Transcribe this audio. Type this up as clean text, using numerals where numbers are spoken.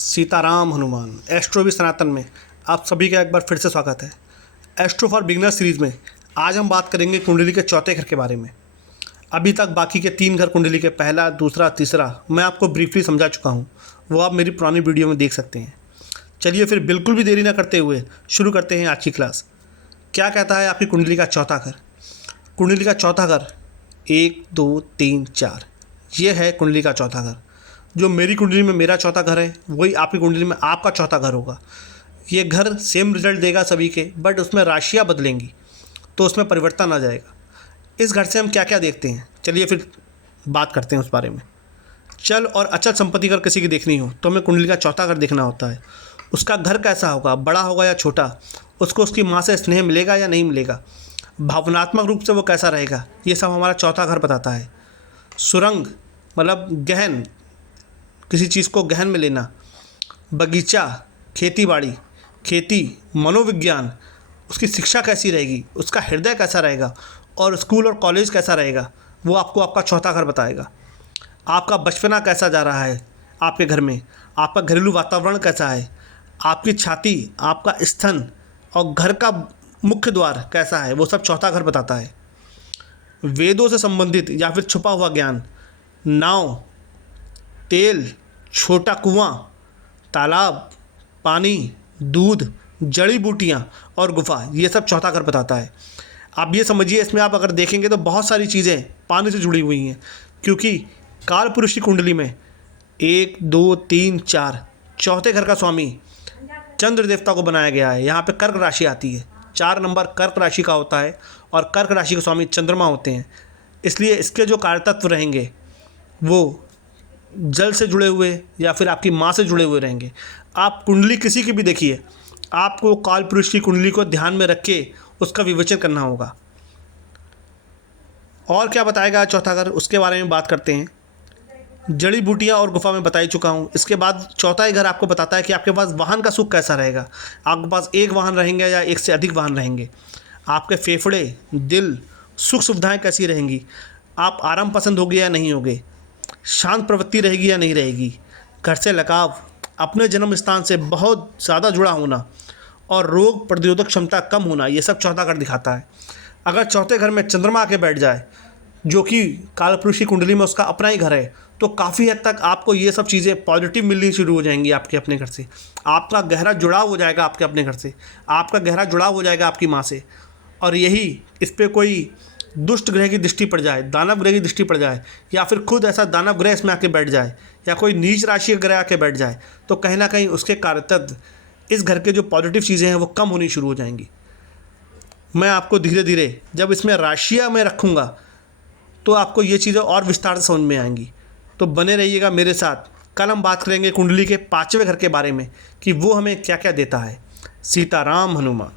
Sitaram Hanuman astro भी सनातन में आप सभी का एक बार फिर से स्वागत है। एस्ट्रो फॉर बिगनर सीरीज़ में आज हम बात करेंगे कुंडली के चौथे घर के बारे में। अभी तक बाकी के 3 घर कुंडली के पहला, दूसरा, तीसरा मैं आपको ब्रीफली समझा चुका हूँ, वो आप मेरी पुरानी वीडियो में देख सकते हैं। चलिए फिर बिल्कुल भी देरी ना करते हुए शुरू करते हैं आज की क्लास। क्या कहता है आपकी कुंडली का चौथा घर? कुंडली का चौथा घर 1, 2, 3, 4 ये है कुंडली का चौथा घर। जो मेरी कुंडली में मेरा चौथा घर है वही आपकी कुंडली में आपका चौथा घर होगा। ये घर सेम रिजल्ट देगा सभी के, बट उसमें राशियाँ बदलेंगी तो उसमें परिवर्तन आ जाएगा। इस घर से हम क्या क्या देखते हैं, चलिए फिर बात करते हैं उस बारे में। चल और अचल संपत्ति अगर किसी की देखनी हो तो हमें कुंडली का चौथा घर देखना होता है। उसका घर कैसा होगा, बड़ा होगा या छोटा, उसको उसकी माँ से स्नेह मिलेगा या नहीं मिलेगा, भावनात्मक रूप से वो कैसा रहेगा, ये सब हमारा चौथा घर बताता है। सुरंग मतलब गहन, किसी चीज़ को गहन में लेना, बगीचा, खेती बाड़ी, खेती, मनोविज्ञान, उसकी शिक्षा कैसी रहेगी, उसका हृदय कैसा रहेगा और स्कूल और कॉलेज कैसा रहेगा, वो आपको आपका चौथा घर बताएगा। आपका बचपना कैसा जा रहा है आपके घर में, आपका घरेलू वातावरण कैसा है, आपकी छाती, आपका स्तन और घर का मुख्य द्वार कैसा है, वो सब चौथा घर बताता है। वेदों से संबंधित या फिर छुपा हुआ ज्ञान, नाव, तेल, छोटा कुआं, तालाब, पानी, दूध, जड़ी बूटियाँ और गुफा, ये सब चौथा घर बताता है। आप ये समझिए, इसमें आप अगर देखेंगे तो बहुत सारी चीज़ें पानी से जुड़ी हुई हैं, क्योंकि काल पुरुष की कुंडली में 1, 2, 3, 4 चौथे घर का स्वामी चंद्र देवता को बनाया गया है। यहाँ पे कर्क राशि आती है, 4 नंबर कर्क राशि का होता है और कर्क राशि के स्वामी चंद्रमा होते हैं। इसलिए इसके जो कार्यतत्व रहेंगे वो जल से जुड़े हुए या फिर आपकी माँ से जुड़े हुए रहेंगे। आप कुंडली किसी की भी देखिए, आपको काल पुरुष की कुंडली को ध्यान में रख के उसका विवेचन करना होगा। और क्या बताएगा चौथा घर, उसके बारे में बात करते हैं। जड़ी बूटियाँ और गुफा में बता ही चुका हूँ। इसके बाद चौथा ही घर आपको बताता है कि आपके पास वाहन का सुख कैसा रहेगा। आपके पास एक वाहन रहेंगे या एक से अधिक वाहन रहेंगे, आपके फेफड़े, दिल, सुख सुविधाएँ कैसी रहेंगी, आप आराम पसंद होगे या नहीं होगे, शांत प्रवृत्ति रहेगी या नहीं रहेगी, घर से लगाव, अपने जन्म स्थान से बहुत ज़्यादा जुड़ा होना और रोग प्रतिरोधक क्षमता कम होना, ये सब चौथा घर दिखाता है। अगर चौथे घर में चंद्रमा आके बैठ जाए, जो कि कालपुरुष की कुंडली में उसका अपना ही घर है, तो काफ़ी हद तक आपको ये सब चीज़ें पॉजिटिव मिलनी शुरू हो जाएंगी आपके अपने घर से। आपका गहरा जुड़ाव हो जाएगा आपके अपने घर से, आपका गहरा जुड़ाव हो जाएगा आपकी माँ से। और यही इस पर कोई दुष्ट ग्रह की दृष्टि पड़ जाए, दानव ग्रह की दृष्टि पड़ जाए, या फिर खुद ऐसा दानव ग्रह इसमें आके बैठ जाए, या कोई नीच राशि का ग्रह आके बैठ जाए, तो कहीं ना कहीं उसके कार्यतत्व, इस घर के जो पॉजिटिव चीज़ें हैं वो कम होनी शुरू हो जाएंगी। मैं आपको धीरे धीरे जब इसमें राशियाँ में रखूँगा तो आपको ये चीज़ें और विस्तार से समझ में आएंगी। तो बने रहिएगा मेरे साथ। कल हम बात करेंगे कुंडली के 5वें घर के बारे में कि वो हमें क्या क्या देता है। सीताराम हनुमान।